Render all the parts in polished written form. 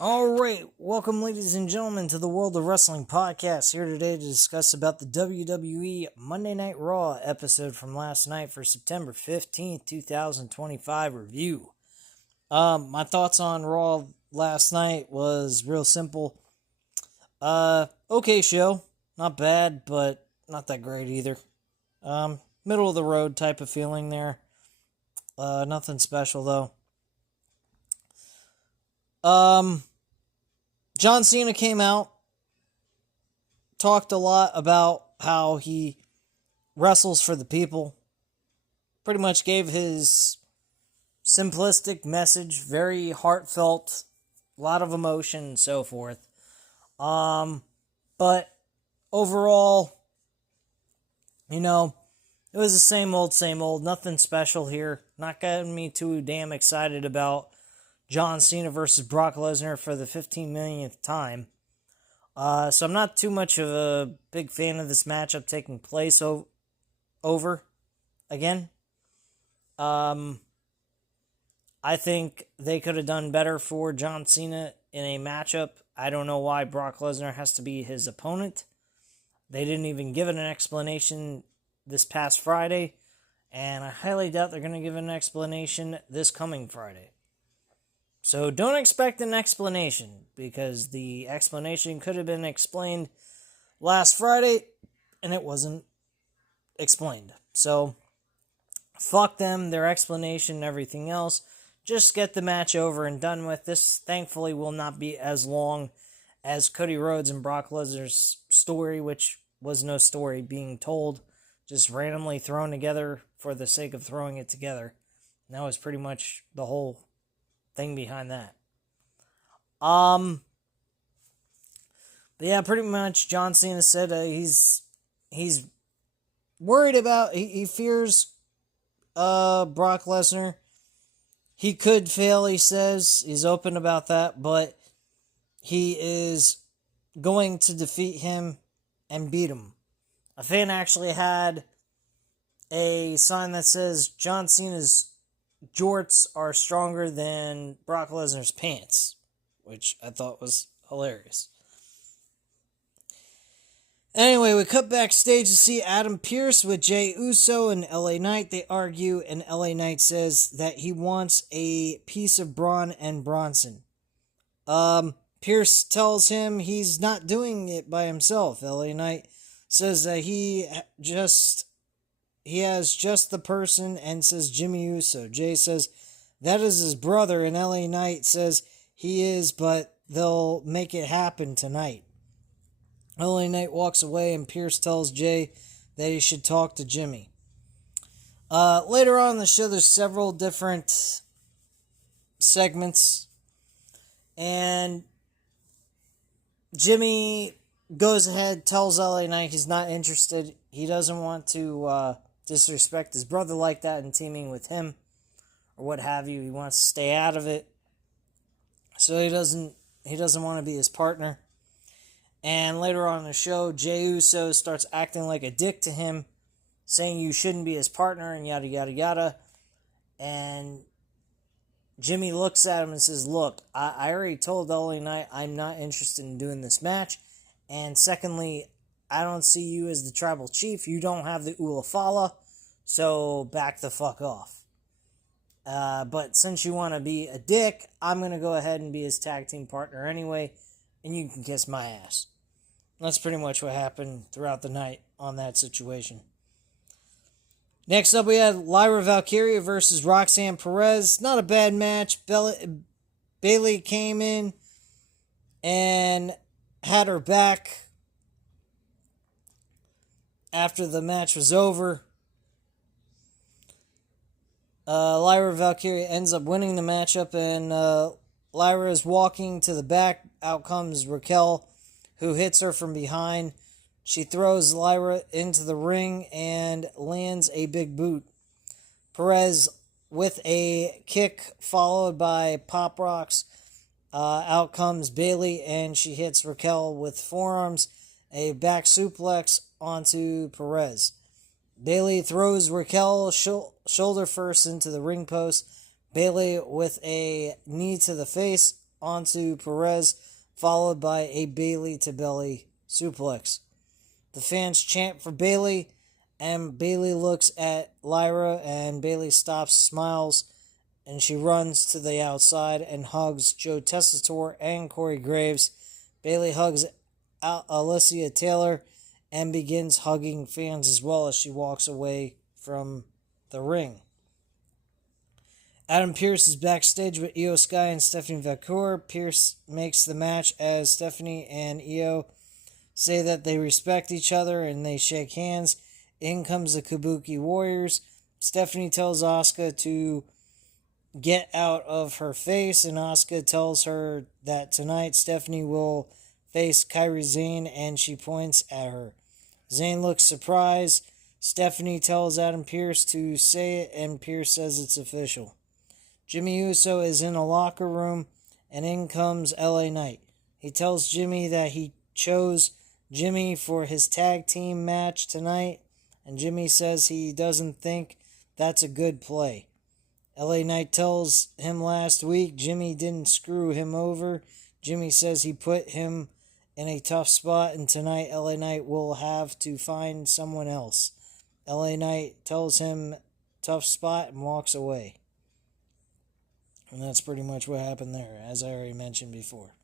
Alright, welcome ladies and gentlemen to the World of Wrestling podcast. Here today to discuss about the WWE Monday Night Raw episode from last night for September 15th, 2025 review. My thoughts on Raw last night was real simple. Okay show. Not bad, but not that great either. Middle of the road type of feeling there. Nothing special though. John Cena came out, talked a lot about how he wrestles for the people, pretty much gave his simplistic message, very heartfelt, a lot of emotion and so forth. But overall, it was the same old, nothing special here. Not getting me too damn excited about John Cena versus Brock Lesnar for the 15 millionth time. So I'm not too much of a big fan of this matchup taking place over again. I think they could have done better for John Cena in a matchup. I don't know why Brock Lesnar has to be his opponent. They didn't even give it an explanation this past Friday, and I highly doubt they're going to give an explanation this coming Friday. So don't expect an explanation, because the explanation could have been explained last Friday, and it wasn't explained. So, fuck them, their explanation, and everything else. Just get the match over and done with. This, thankfully, will not be as long as Cody Rhodes and Brock Lesnar's story, which was no story being told, just randomly thrown together for the sake of throwing it together. And that was pretty much the whole thing behind that. But yeah, pretty much John Cena said he's worried about, he fears Brock Lesnar. He could fail, he says. He's open about that, but he is going to defeat him and beat him. A fan actually had a sign that says John Cena's jorts are stronger than Brock Lesnar's pants, which I thought was hilarious. Anyway, we cut backstage to see Adam Pearce with Jey Uso and LA Knight. They argue, and LA Knight says that he wants a piece of Braun and Bronson. Pearce tells him he's not doing it by himself. LA Knight says that he has just the person, and says Jimmy Uso. Jay says that is his brother, and LA Knight says he is, but they'll make it happen tonight. LA Knight walks away, and Pearce tells Jay that he should talk to Jimmy. Later on in the show, there's several different segments, and Jimmy goes ahead, tells LA Knight he's not interested. He doesn't want to disrespect his brother like that and teaming with him or what have you. He wants to stay out of it. So he doesn't want to be his partner. And later on in the show, Jey Uso starts acting like a dick to him, saying you shouldn't be his partner and yada yada yada. And Jimmy looks at him and says, look, I already told LA Knight I'm not interested in doing this match. And secondly, I don't see you as the tribal chief. You don't have the Ulafala, so back the fuck off. But since you want to be a dick, I'm going to go ahead and be his tag team partner anyway, and you can kiss my ass. That's pretty much what happened throughout the night on that situation. Next up, we had Lyra Valkyria versus Roxanne Perez. Not a bad match. Bayley came in and had her back after the match was over. Lyra Valkyria ends up winning the matchup, and Lyra is walking to the back. Out comes Raquel, who hits her from behind. She throws Lyra into the ring and lands a big boot. Perez with a kick followed by pop rocks. Out comes Bayley, and she hits Raquel with forearms. A back suplex onto Perez. Bayley throws Raquel shoulder first into the ring post. Bayley with a knee to the face onto Perez, followed by a Bayley to belly suplex. The fans chant for Bayley, and Bayley looks at Lyra, and Bayley stops, smiles, and she runs to the outside and hugs Joe Tessitore and Corey Graves. Bayley hugs Alicia Taylor and begins hugging fans as well as she walks away from the ring. Adam Pearce is backstage with Io Sky and Stephanie Vacour. Pearce makes the match as Stephanie and Io say that they respect each other and they shake hands. In comes the Kabuki Warriors. Stephanie tells Asuka to get out of her face, and Asuka tells her that tonight Stephanie will face Kairi Sane, and she points at her. Zane looks surprised. Stephanie tells Adam Pearce to say it, and Pearce says it's official. Jimmy Uso is in a locker room, and in comes LA Knight. He tells Jimmy that he chose Jimmy for his tag team match tonight, and Jimmy says he doesn't think that's a good play. LA Knight tells him last week Jimmy didn't screw him over. Jimmy says he put him in a tough spot, and tonight LA Knight will have to find someone else. LA Knight tells him tough spot and walks away. And that's pretty much what happened there, as I already mentioned before.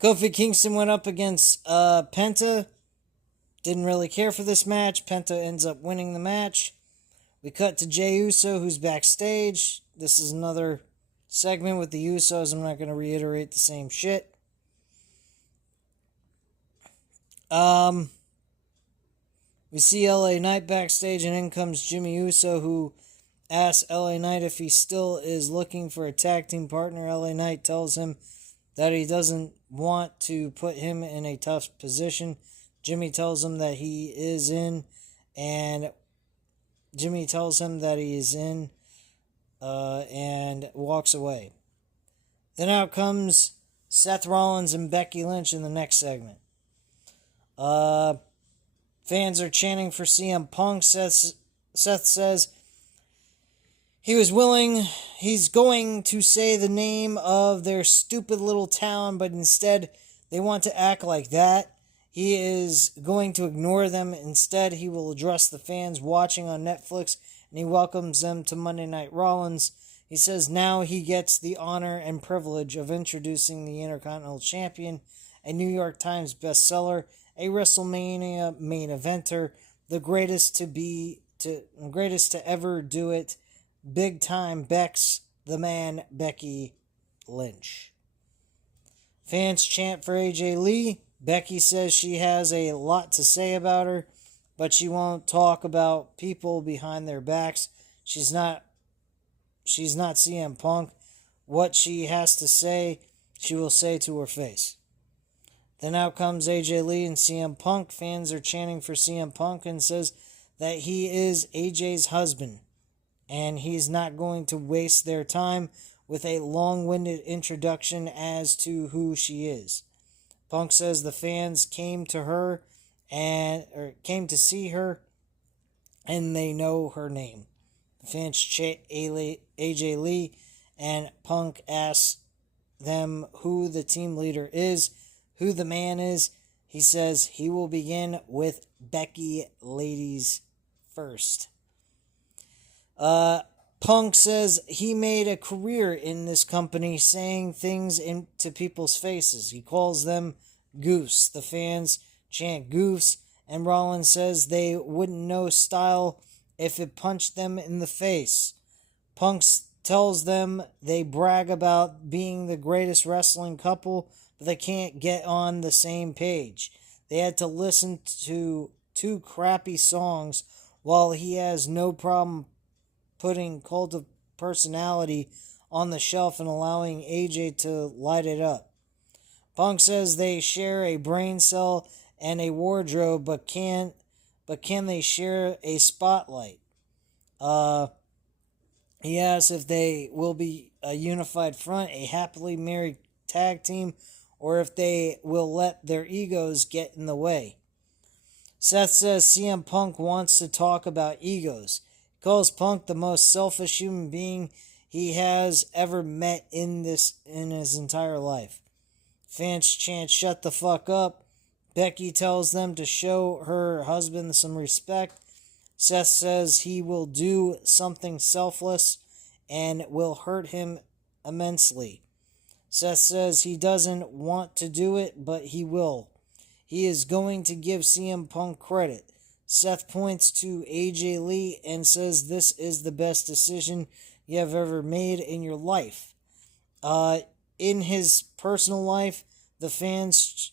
Kofi Kingston went up against Penta. Didn't really care for this match. Penta ends up winning the match. We cut to Jey Uso, who's backstage. This is another segment with the Usos. I'm not going to reiterate the same shit. We see LA Knight backstage, and in comes Jimmy Uso, who asks LA Knight if he still is looking for a tag team partner. LA Knight tells him that he doesn't want to put him in a tough position. Jimmy tells him that he is in, and Jimmy tells him that he is in, and walks away. Then out comes Seth Rollins and Becky Lynch in the next segment. Fans are chanting for CM Punk. Seth says he's going to say the name of their stupid little town, but instead they want to act like that. He is going to ignore them. Instead, he will address the fans watching on Netflix, and he welcomes them to Monday Night Rollins. He says now he gets the honor and privilege of introducing the Intercontinental Champion, a New York Times bestseller, a WrestleMania main eventer, the greatest to ever do it, big time Bex the Man Becky Lynch. Fans chant for AJ Lee. Becky says she has a lot to say about her, but she won't talk about people behind their backs. She's not CM Punk. What she has to say, she will say to her face. Then out comes AJ Lee and CM Punk. Fans are chanting for CM Punk and says that he is AJ's husband, and he's not going to waste their time with a long-winded introduction as to who she is. Punk says the fans came to see her, and they know her name. The fans chant AJ Lee, and Punk asks them who the team leader is, who the man is. He says he will begin with Becky ladies first. Punk says he made a career in this company saying things into people's faces. He calls them goofs. The fans chant goofs, and Rollins says they wouldn't know style if it punched them in the face. Punk tells them they brag about being the greatest wrestling couple, but they can't get on the same page. They had to listen to 2 crappy songs, while he has no problem putting Cult of Personality on the shelf and allowing AJ to light it up. Punk says they share a brain cell and a wardrobe, but can they share a spotlight? He asks if they will be a unified front, a happily married tag team, or if they will let their egos get in the way. Seth says CM Punk wants to talk about egos. He calls Punk the most selfish human being he has ever met in his entire life. Fans chant, "Shut the fuck up." Becky tells them to show her husband some respect. Seth says he will do something selfless and will hurt him immensely. Seth says he doesn't want to do it, but he will. He is going to give CM Punk credit. Seth points to AJ Lee and says this is the best decision you have ever made in your life. In his personal life, the fans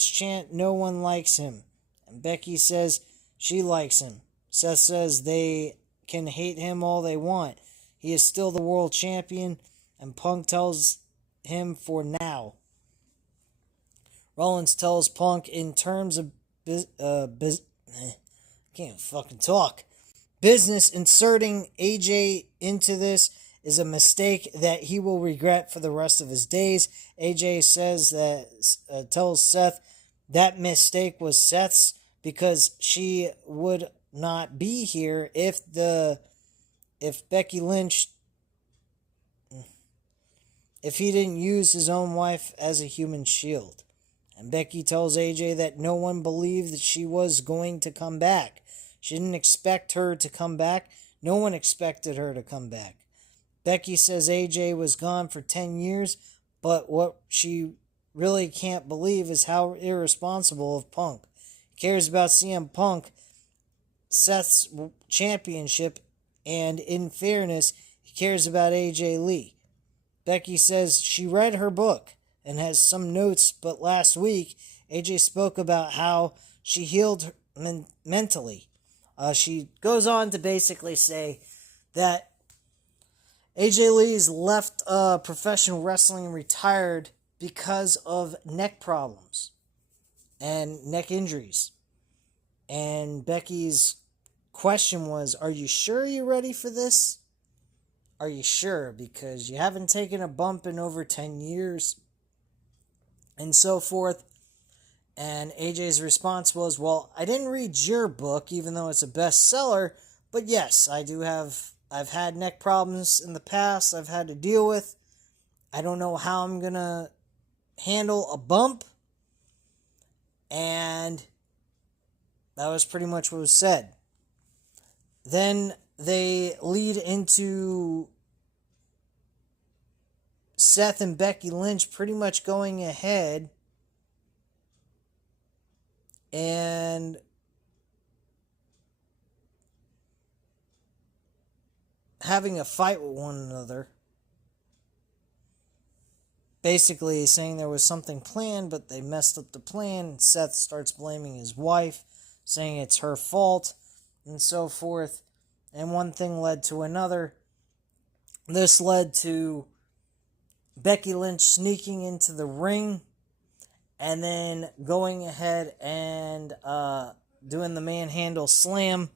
chant, "No one likes him." And Becky says she likes him. Seth says they can hate him all they want. He is still the world champion, and Punk tells him for now. Rollins tells Punk in terms of can't fucking talk. Business, inserting AJ into this is a mistake that he will regret for the rest of his days. AJ says that tells Seth that mistake was Seth's because she would not be here if Becky Lynch, if he didn't use his own wife as a human shield. And Becky tells AJ that no one believed that she was going to come back. She didn't expect her to come back. No one expected her to come back. Becky says AJ was gone for 10 years, but what she really can't believe is how irresponsible of Punk. He cares about CM Punk, Seth's championship, and in fairness, he cares about AJ Lee. Becky says she read her book and has some notes, but last week, AJ spoke about how she healed mentally. She goes on to basically say that AJ Lee's left professional wrestling and retired because of neck problems and neck injuries. And Becky's question was, are you sure you're ready for this? Are you sure? Because you haven't taken a bump in over 10 years. And so forth. And AJ's response was, well, I didn't read your book, even though it's a bestseller, but yes, I've had neck problems in the past I've had to deal with. I don't know how I'm going to handle a bump. And that was pretty much what was said. Then they lead into Seth and Becky Lynch pretty much going ahead and having a fight with one another. Basically saying there was something planned, but they messed up the plan. Seth starts blaming his wife, saying it's her fault, and so forth. And one thing led to another. This led to Becky Lynch sneaking into the ring and then going ahead and doing the manhandle slam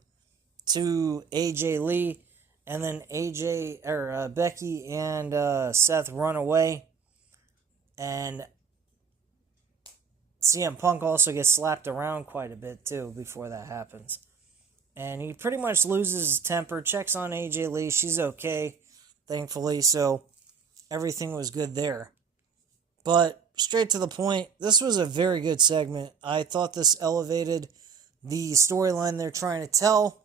to AJ Lee. And then Becky and Seth run away. And CM Punk also gets slapped around quite a bit too before that happens. And he pretty much loses his temper, checks on AJ Lee. She's okay, thankfully, so everything was good there. But straight to the point, this was a very good segment. I thought this elevated the storyline they're trying to tell.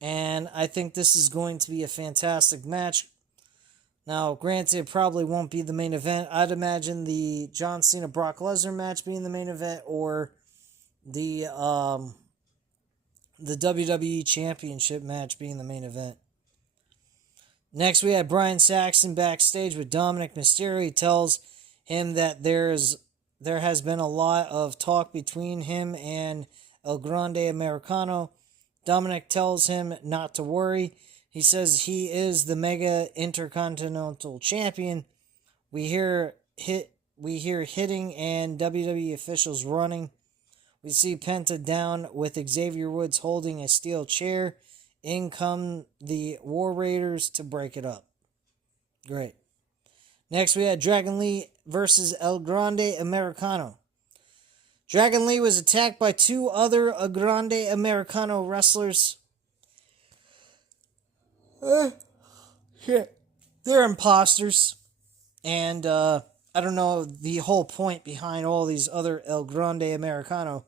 And I think this is going to be a fantastic match. Now, granted, it probably won't be the main event. I'd imagine the John Cena-Brock Lesnar match being the main event, or the WWE Championship match being the main event. Next, we had Brian Saxton backstage with Dominic Mysterio. He tells him that there has been a lot of talk between him and El Grande Americano. Dominic tells him not to worry. He says he is the Mega Intercontinental Champion. We hear hitting and WWE officials running. We see Penta down with Xavier Woods holding a steel chair. In come the War Raiders to break it up. Great. Next we had Dragon Lee versus El Grande Americano. Dragon Lee was attacked by two other El Grande Americano wrestlers. Yeah. They're imposters. And I don't know the whole point behind all these other El Grande Americano.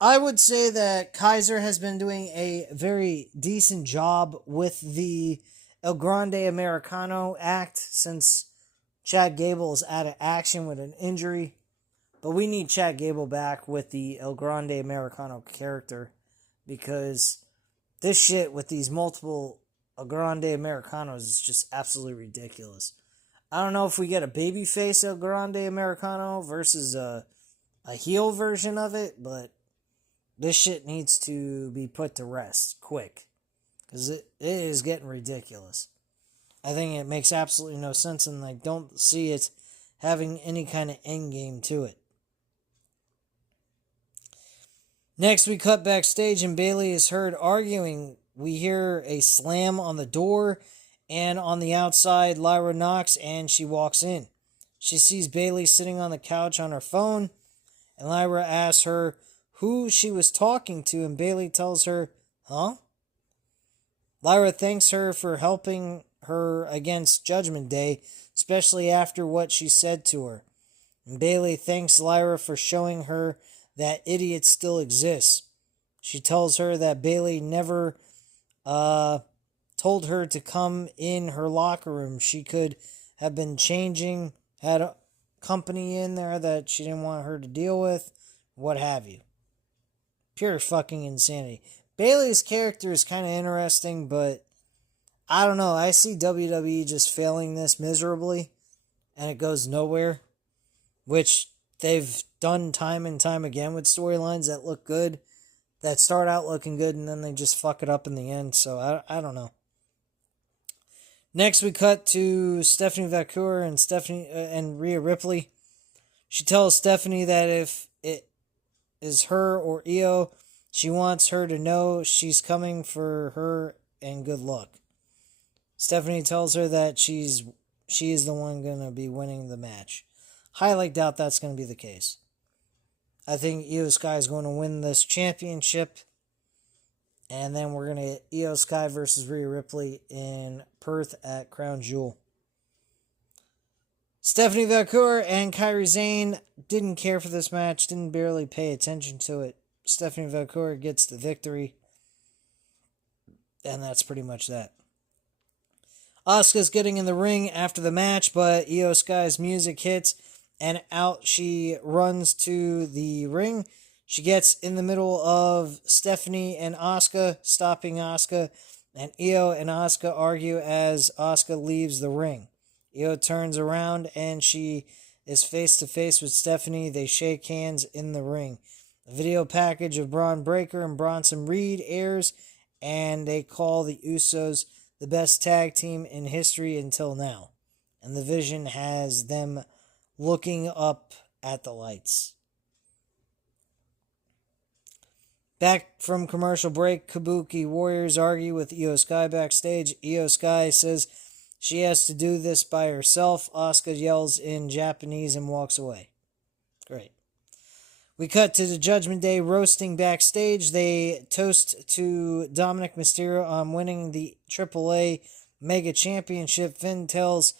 I would say that Kaiser has been doing a very decent job with the El Grande Americano act since Chad Gable is out of action with an injury. But we need Chad Gable back with the El Grande Americano character because this shit with these multiple El Grande Americanos is just absolutely ridiculous. I don't know if we get a babyface El Grande Americano versus a heel version of it, but this shit needs to be put to rest quick because it is getting ridiculous. I think it makes absolutely no sense, and I don't see it having any kind of end game to it. Next, we cut backstage, and Bayley is heard arguing. We hear a slam on the door, and on the outside, Lyra knocks, and she walks in. She sees Bayley sitting on the couch on her phone, and Lyra asks her who she was talking to, and Bayley tells her, huh? Lyra thanks her for helping her against Judgment Day, especially after what she said to her. And Bayley thanks Lyra for showing her that idiots still exist. She tells her that Bayley never told her to come in her locker room. She could have been changing, had a company in there that she didn't want her to deal with, what have you. Pure fucking insanity. Bayley's character is kind of interesting, but I don't know. I see WWE just failing this miserably, and it goes nowhere, which they've done time and time again with storylines that look good, that start out looking good, and then they just fuck it up in the end. So I don't know. Next, we cut to Stephanie Vaquer and Rhea Ripley. She tells Stephanie that if it is her or Io, she wants her to know she's coming for her and good luck. Stephanie tells her that she is the one going to be winning the match. Highly doubt that's going to be the case. I think Io Sky is going to win this championship. And then we're going to get Io Sky versus Rhea Ripley in Perth at Crown Jewel. Stephanie Vaquer and Kairi Sane didn't care for this match, didn't barely pay attention to it. Stephanie Vaquer gets the victory. And that's pretty much that. Asuka's getting in the ring after the match, but Io Sky's music hits, and out she runs to the ring. She gets in the middle of Stephanie and Asuka, stopping Asuka, and Io and Asuka argue as Asuka leaves the ring. Io turns around, and she is face to face with Stephanie. They shake hands in the ring. A video package of Braun Breaker and Bronson Reed airs, and they call the Usos the best tag team in history until now. And the vision has them looking up at the lights. Back from commercial break, Kabuki Warriors argue with Io Sky backstage. Io Sky says she has to do this by herself. Asuka yells in Japanese and walks away. Great. We cut to the Judgment Day roasting backstage. They toast to Dominic Mysterio on winning the AAA Mega Championship. Finn tells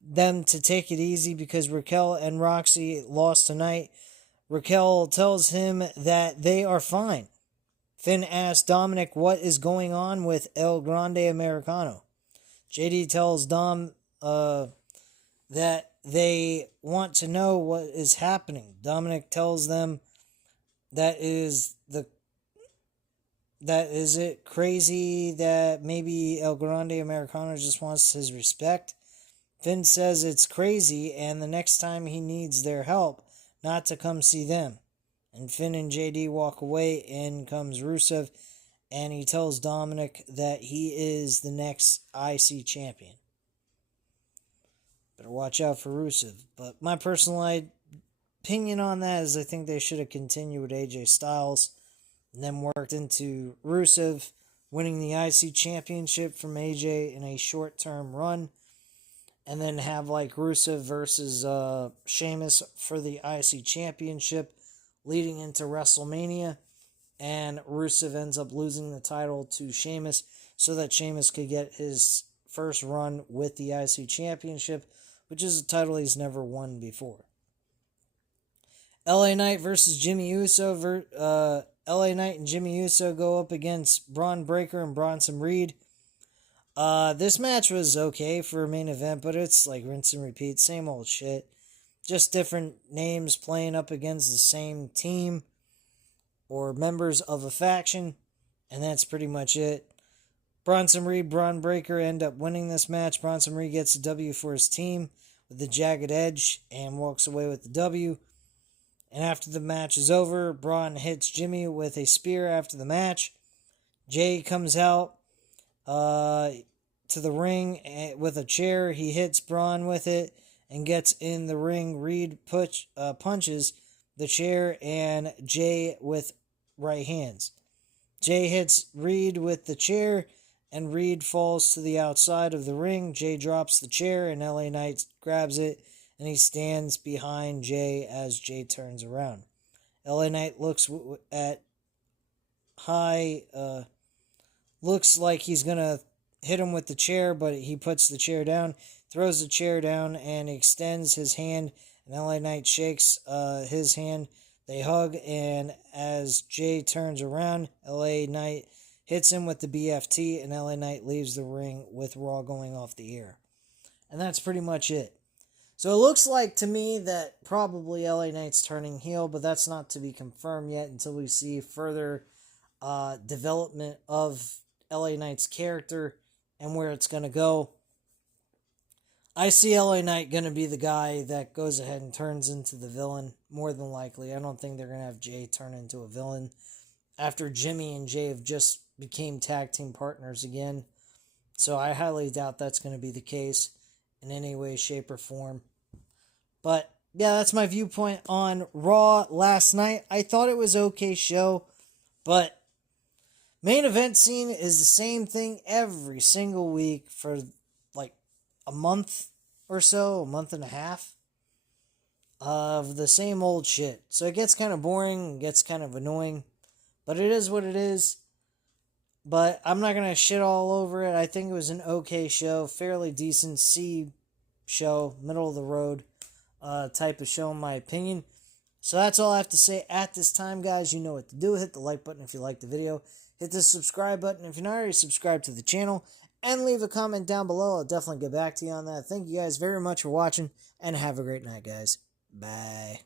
them to take it easy because Raquel and Roxy lost tonight. Raquel tells him that they are fine. Finn asks Dominic what is going on with El Grande Americano. JD tells Dom that they want to know what is happening. Dominic tells them that is it crazy that maybe El Grande Americano just wants his respect. Finn says it's crazy, and the next time he needs their help, not to come see them. And Finn and JD walk away, in comes Rusev, and he tells Dominic that he is the next IC champion. Better watch out for Rusev. But my personal opinion on that is I think they should have continued with AJ Styles and then worked into Rusev winning the IC championship from AJ in a short-term run. And then have like Rusev versus Sheamus for the IC championship leading into WrestleMania. And Rusev ends up losing the title to Sheamus so that Sheamus could get his first run with the IC Championship, which is a title he's never won before. LA Knight versus Jimmy Uso. LA Knight and Jimmy Uso go up against Braun Breaker and Bronson Reed. This match was okay for a main event, but it's like rinse and repeat, same old shit. Just different names playing up against the same team or members of a faction, and that's pretty much it. Bronson Reed, Braun Breaker end up winning this match. Bronson Reed gets the W for his team with the Jagged Edge and walks away with the W. And after the match is over, Braun hits Jimmy with a spear after the match. Jay comes out to the ring with a chair. He hits Braun with it and gets in the ring. Reed punches the chair and Jay with right hands. Jay hits Reed with the chair and Reed falls to the outside of the ring. Jay drops the chair and LA Knight grabs it and he stands behind Jay as Jay turns around. LA Knight looks looks like he's going to hit him with the chair, but he puts the chair down, throws the chair down, and extends his hand, and LA Knight shakes his hand. They hug, and as Jay turns around, LA Knight hits him with the BFT, and LA Knight leaves the ring with Raw going off the air. And that's pretty much it. So it looks like to me that probably LA Knight's turning heel, but that's not to be confirmed yet until we see further development of LA Knight's character and where it's going to go. I see LA Knight going to be the guy that goes ahead and turns into the villain, more than likely. I don't think they're going to have Jay turn into a villain after Jimmy and Jay have just became tag team partners again. So I highly doubt that's going to be the case in any way, shape, or form. But yeah, that's my viewpoint on Raw last night. I thought it was an okay show, but main event scene is the same thing every single week for like a month or so, a month and a half of the same old shit. So it gets kind of boring, gets kind of annoying, but it is what it is. But I'm not going to shit all over it. I think it was an okay show, fairly decent C show, middle of the road type of show in my opinion. So that's all I have to say at this time, guys. You know what to do. Hit the like button if you like the video. Hit the subscribe button if you're not already subscribed to the channel. And leave a comment down below. I'll definitely get back to you on that. Thank you guys very much for watching. And have a great night, guys. Bye.